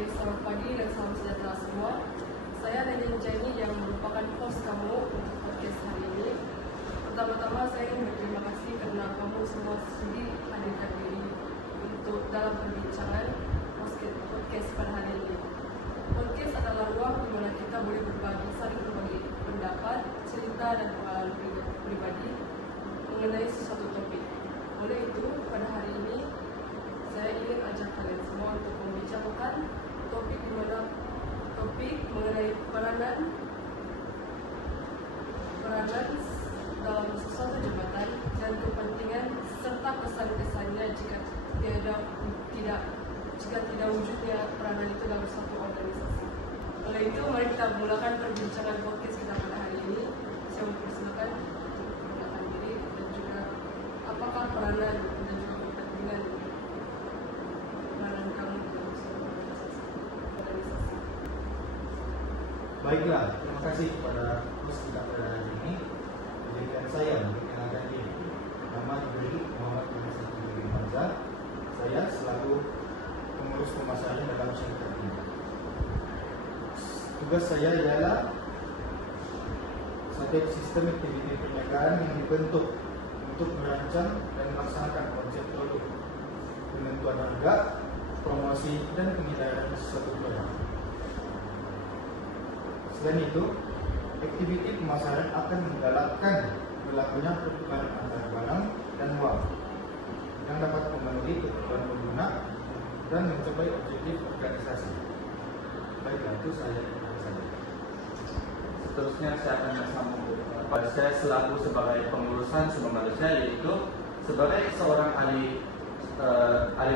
Oke, selamat pagi dan salam sejahtera semua. Saya Nenek Jani yang merupakan host kamu untuk podcast hari ini. Pertama-tama saya ingin berterima kasih karena kamu semua sudi hadirkan diri untuk dalam perbincangan podcast pada hari ini. Podcast adalah ruang di mana kita boleh saling berbagi pendapat, cerita dan pengalaman pribadi mengenai sesuatu topik. Oleh itu, pada hari ini saya ingin ajak kalian semua untuk membicarakan topik mengenai peranan dalam sesuatu jabatan dan kepentingan serta kesan-kesannya jika tidak wujudnya peranan itu dalam suatu organisasi. Oleh itu, mari kita mulakan perbincangan podcast kita pada hari ini. Saya mempersilakan untuk memperkenalkan diri dan juga apakah peranan dan juga kepentingan kamu dalam suatu organisasi. Baiklah, terima kasih kepada host kita pada hari ini. Izinkan saya memperkenalkan diri. Nama diberi Muhammad bin Hamzah. Saya selaku pengurus pemasaran dalam syarikat ini. Tugas saya ialah setiap sistem aktiviti perniagaan yang dibentuk untuk merancang dan melaksanakan konsep produk, penentuan harga, promosi dan pengedaran sesuatu produk. Selain itu, aktiviti pemasaran akan menggalakkan berlakunya pertukaran antara barang dan uang yang dapat memenuhi kebutuhan pengguna dan mencapai objektif organisasi. Baiklah, itu saya saja. Seterusnya saya akan bersambung. Saya selaku sebagai pengurusan sumber manusia, yaitu sebagai seorang ahli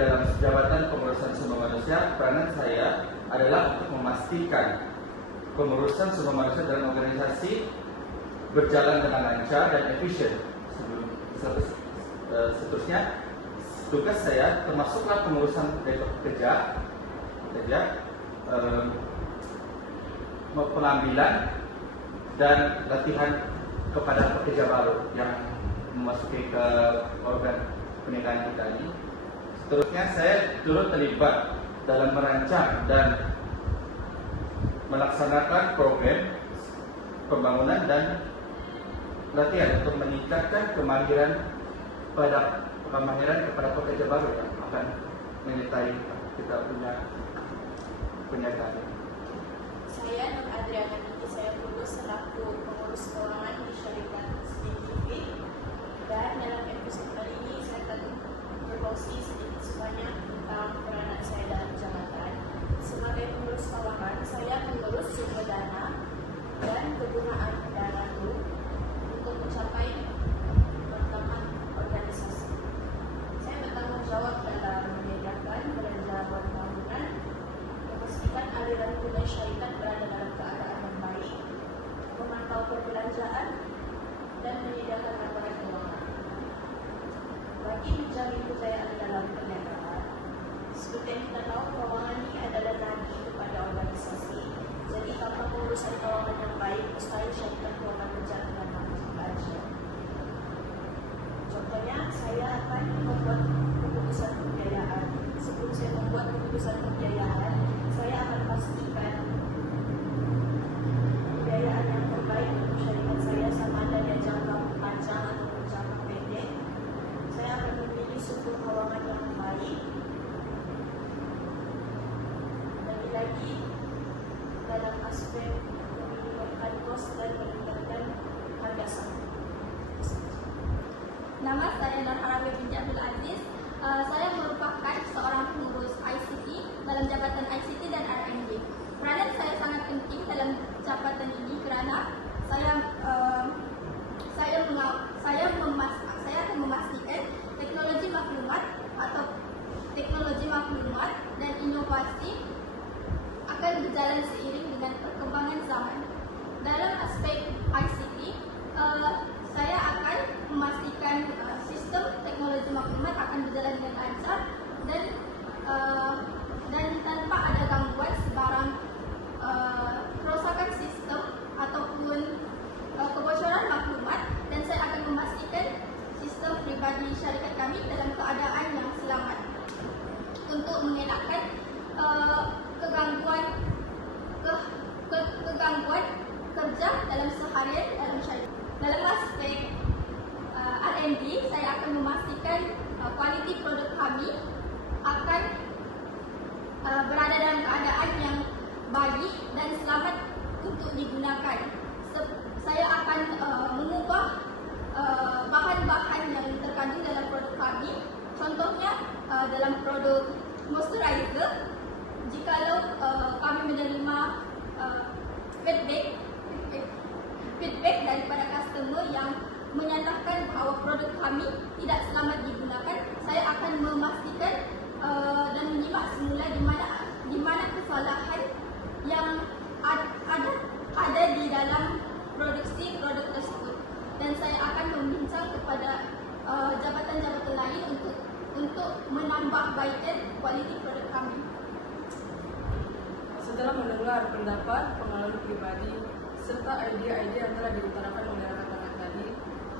dalam jabatan pengurusan sumber manusia, peranan saya adalah untuk memastikan pengurusan sumber manusia dalam organisasi berjalan dengan lancar dan efisien. Seterusnya, tugas saya termasuklah pengurusan kerja, pengambilan dan latihan kepada pekerja baru yang memasuki ke organ pernikahan kita ini. Seterusnya, saya turut terlibat dalam merancang dan melaksanakan program pembangunan dan latihan untuk meningkatkan kemahiran kepada pekerja baru yang akan menyertai kita punya pernyataan. Saya Nur Adriana Niki, saya lulus selaku pengurus keuangan di syarikat Scientific, dan dalam episode kali ini saya akan berkongsi sedikit sebanyak tentang peranan saya dalam jabatan. Sebagai pengurus keuangan, saya mengurus sumber dana dan kegunaan dana itu untuk mencapai perkembangan organisasi. Saya bertanggung jawab dalam menyediakan belanja buat bangunan, memastikan aliran tunai syarikat berada dalam keadaan yang baik, memantau perbelanjaan, dan menyediakan laporan keuangan. Bagi menjamin kejayaan dalam perniagaan, seperti yang kita tahu, keuangan ini adalah nadi kepada organisasi. Jadi tanpa pengurusan keuangan yang baik, mustahil syarikat itu akan berjalan dengan lancar. Contohnya, saya akan membuat keputusan pembiayaan. Sebelum saya membuat keputusan pembiayaan, saya akan pastikan pembiayaan yang terbaik untuk syarikat saya, sama ada dia jangka panjang atau jangka pendek. Saya akan memilih sumber keuangan yang baik. Lagi dalam aspek meminimumkan kos dan meningkatkan harga saham. Nama saya Nurhara binti Abdul Aziz. Saya merupakan seorang pengurus ICT dalam jabatan ICT dan R&D. Peranan saya sangat penting dalam jabatan ini kerana saya akan memastikan teknologi maklumat dan inovasi akan berjalan seiring dengan perkembangan zaman. Dalam aspek ICT, saya akan memastikan sistem teknologi maklumat akan berjalan dengan lancar dan tanpa ada gangguan sebarang kerosakan sistem ataupun kebocoran maklumat, dan saya akan memastikan sistem pribadi syarikat kami dalam keadaan yang selamat untuk mengelakkan kegangguan kegangguan kerja dalam seharian dalam syarikat. Dalam aspek R&D, saya akan memastikan kualiti produk kami akan berada dalam keadaan yang baik dan selamat untuk digunakan. Saya akan mengubah bahan-bahan yang terkandung dalam produk kami. Contohnya dalam produk moisturizer, jikalau kami menerima feedback daripada customer yang menyatakan bahawa produk kami tidak selamat digunakan, saya akan memastikan dan menyimak semula di mana kesalahan yang ada di dalam produksi produk tersebut, dan saya akan membincang kepada jabatan-jabatan lain untuk menambahbaikan kualiti produk kami. Setelah mendengar pendapat, pengalaman pribadi, serta idea-idea yang telah diutarakan oleh rekan-rekan tadi,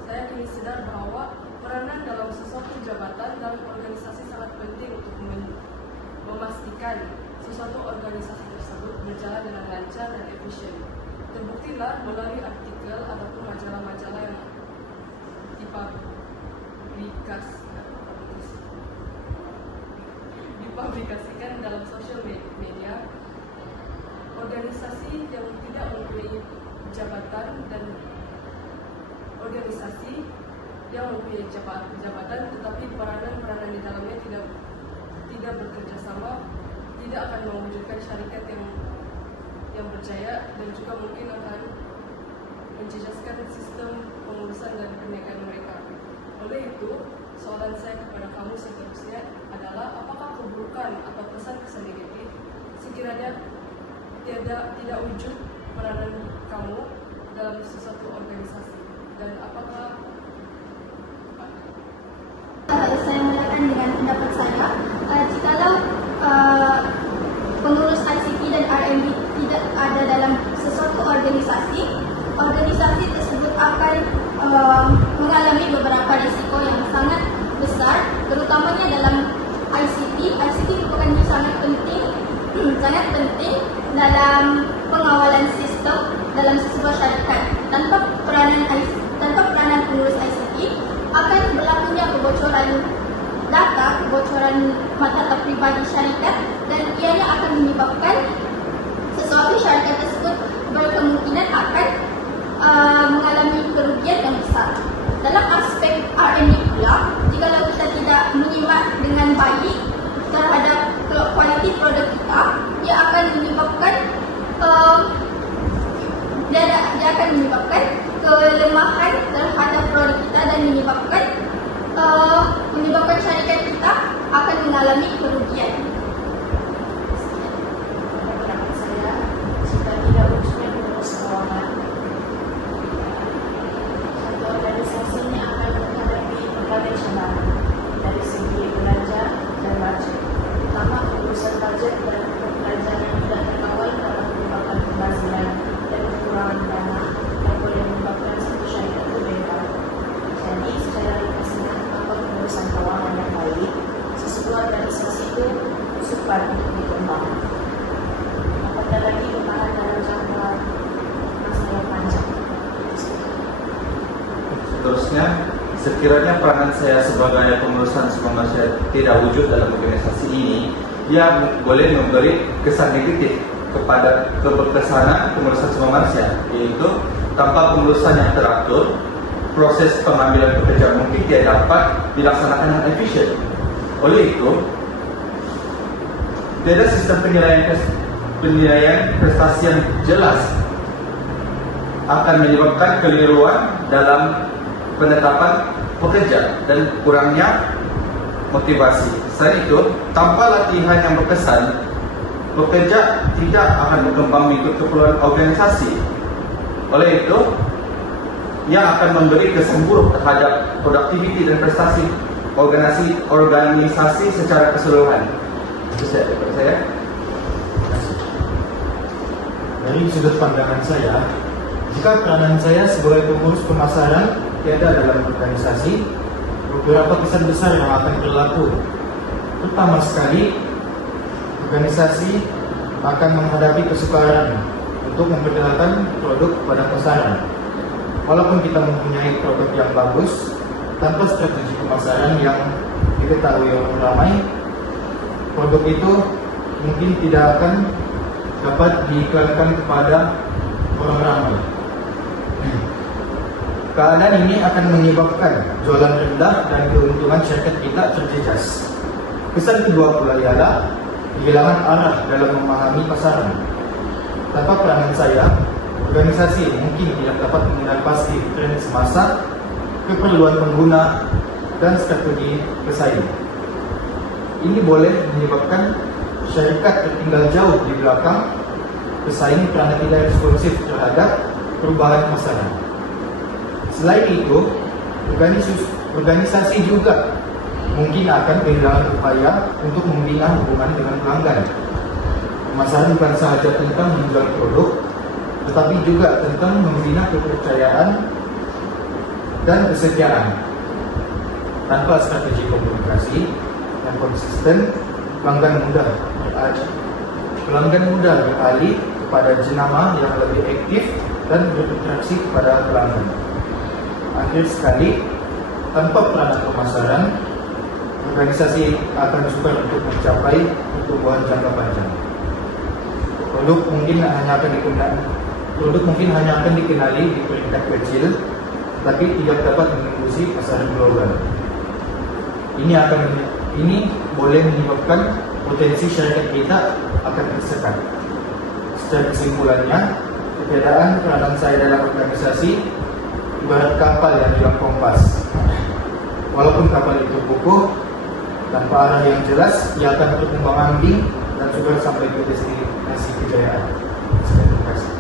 saya kini sadar bahwa peranan dalam sesuatu jabatan dalam organisasi sangat penting untuk memastikan sesuatu organisasi tersebut berjalan dengan lancar dan efisien. Terbuktilah melalui artikel ataupun majalah-majalah yang dipublikasikan dalam sosial media, organisasi yang tidak mempunyai jabatan dan organisasi yang mempunyai jabatan tetapi peranan-peranan di dalamnya tidak bekerja sama, tidak akan mewujudkan syarikat yang berjaya dan juga mungkin akan menjejaskan sistem pengurusan dan perniagaan mereka. Oleh itu, soalan saya kepada kamu seterusnya adalah apakah keburukan atau kesan-kesan negatif sekiranya tidak wujud peranan kamu dalam sesuatu organisasi, dan apakah saya mulakan dengan pendapat saya, jikalau pengurus ICT dan R&D tidak ada dalam sesuatu organisasi tersebut akan mengalami beberapa risiko yang sangat besar, terutamanya dalam ICT. ICT merupakan sangat penting dalam pengawalan sistem dalam sebuah syarikat. Tanpa peranan pengurus ICT akan berlakunya kebocoran data, kebocoran metadata pribadi syarikat, dan ianya akan menyebabkan sesuatu syarikat tersebut berkemungkinan akan mengalami kerugian yang besar. Dalam aspek R&D pula, jikalau kita tidak menyimak dengan baik terhadap kualiti produk kita, ia akan menyebabkan kelemahan terhadap produk kita dan menyebabkan syarikat kita akan mengalami kerugian. Pendapat saya, jika tidak wujudnya pengurus keuangan, satu organisasinya akan menghadapi berbagai cabaran dari segi belanja dan budget, terutama pengurusan budget dan belanja yang tidak terkawal dalam menyebabkan pembaziran dan kekurangan dana yang boleh menyebabkan satu syarikat itu bengkak. Jadi, secara ringkasnya, tanpa pengurusan keuangan yang baik, sesebuah organisasi itu sukar untuk dikembang. Apatah lagi bertahan dalam jangka masa yang panjang. Seterusnya, sekiranya peranan saya sebagai pengurusan sebuah masyarakat tidak wujud dalam organisasi ini, ia boleh memberi kesan negatif kepada keberkesanan pengurusan sebuah manusia, yaitu tanpa pengurusan yang teratur, proses pengambilan pekerja mungkin tidak dapat dilaksanakan dengan efisien. Oleh itu, tidak ada sistem penilaian prestasi yang jelas akan menyebabkan keliruan dalam penetapan pekerja dan kurangnya motivasi. Selain itu, tanpa latihan yang berkesan, pekerja tidak akan berkembang mengikut keperluan organisasi. Oleh itu, ia akan memberi kesan buruk terhadap produktiviti dan prestasi organisasi secara keseluruhan. Itu saya. Dari sudut pandangan saya, jika peranan saya sebagai pengurus pemasaran tiada dalam organisasi, beberapa kesan besar yang akan berlaku. Pertama sekali, organisasi akan menghadapi kesukaran untuk memperkenalkan produk pada pasaran. Walaupun kita mempunyai produk yang bagus, tanpa strategi pemasaran yang diketahui orang ramai, produk itu mungkin tidak akan dapat diiklankan kepada orang ramai. Keadaan ini akan menyebabkan jualan rendah dan keuntungan syarikat kita terjejas. Kesan kedua pula ialah kehilangan arah dalam memahami pasaran. Tanpa peranan saya, organisasi mungkin tidak dapat mengenal pasti tren semasa, keperluan pengguna, dan strategi pesaing. Ini boleh menyebabkan syarikat tertinggal jauh di belakang pesaing kerana tidak responsif terhadap perubahan pasaran. Selain itu, organisasi juga mungkin akan kehilangan upaya untuk membina hubungan dengan pelanggan. Pemasaran bukan sahaja tentang menjual produk, tetapi juga tentang membina kepercayaan dan kesetiaan. Tanpa strategi komunikasi yang konsisten, pelanggan mudah beralih kepada jenama yang lebih aktif dan berinteraksi kepada pelanggan. Akhir sekali, tanpa peranan pemasaran, organisasi akan sukar untuk mencapai pertumbuhan jangka panjang. Produk mungkin hanya akan dikenali di peringkat kecil, tapi tidak dapat menembus pasaran global. Ini boleh menyebabkan potensi syarikat kita akan tersekat. Secara kesimpulannya, ketiadaan peranan saya dalam organisasi ibarat kapal yang hilang kompas. Walaupun kapal itu kukuh, tanpa arah yang jelas, ia akan berkembang-ambing dan sukar sampai ke destinasi kejayaan. Terima kasih.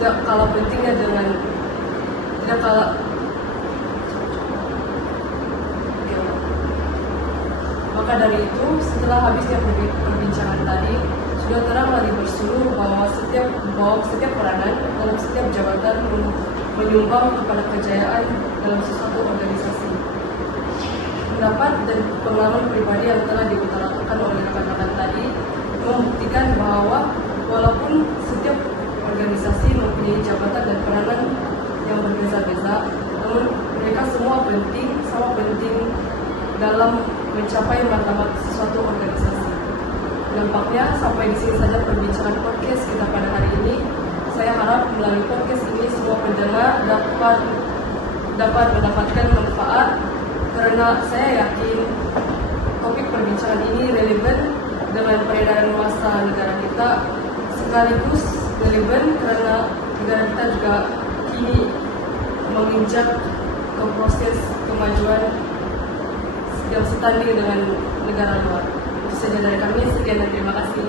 Tidak kalah pentingnya dengan maka dari itu, setelah habisnya perbincangan tadi, sudah terang lagi berseluruh bahwa setiap peranan dalam setiap jabatan menyumbang kepada kejayaan dalam sesuatu organisasi. Pendapat dan pengalaman pribadi yang telah diutarakan oleh rekan-rekan tadi membuktikan bahwa walaupun setiap organisasi mempunyai jabatan dan peranan yang berbeza-beza, namun mereka semua sama penting dalam mencapai martabat suatu organisasi. Nampaknya sampai di sini saja perbincangan podcast kita pada hari ini. Saya harap melalui podcast ini semua pendengar dapat mendapatkan manfaat, karena saya yakin topik perbincangan ini relevan dengan peredaran masa negara kita, sekaligus relevan karena negara kita juga kini menginjak ke proses kemajuan yang setanding dengan negara luar. Itu saja dari kami. Sekian dan terima kasih.